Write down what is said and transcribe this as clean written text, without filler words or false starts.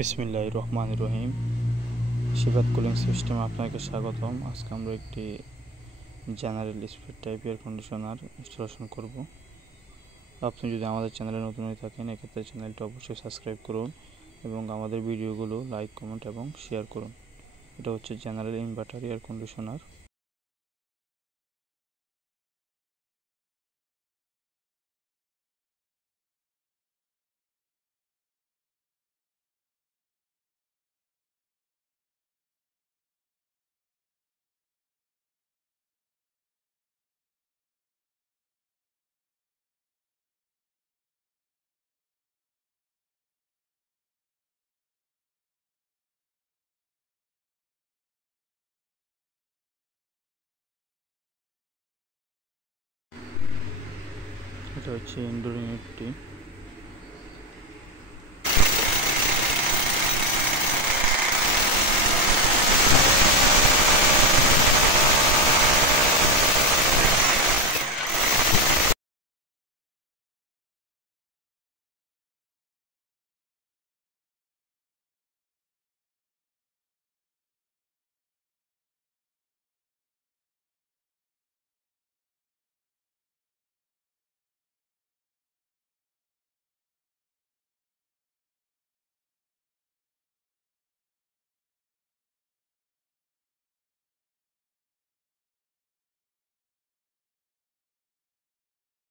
বিসমিল্লাহির রহমানির রহিম। Shifat cooling system আপনাকে স্বাগতম। আজকে আমরা একটি general speed type air conditioner installation করব। আপনি যদি আমাদের চ্যানেলে নতুন হয়ে থাকেন, এক্ষেত্রে চ্যানেলটি অবশ্যই সাবস্ক্রাইব করুন এবং আমাদের ভিডিওগুলো লাইক, কমেন্ট এবং শেয়ার করুন। এটা হচ্ছে জেনারেল ইনভার্টার এয়ার কন্ডিশনার। এটা হচ্ছে ইনডোর ইউনিটটি।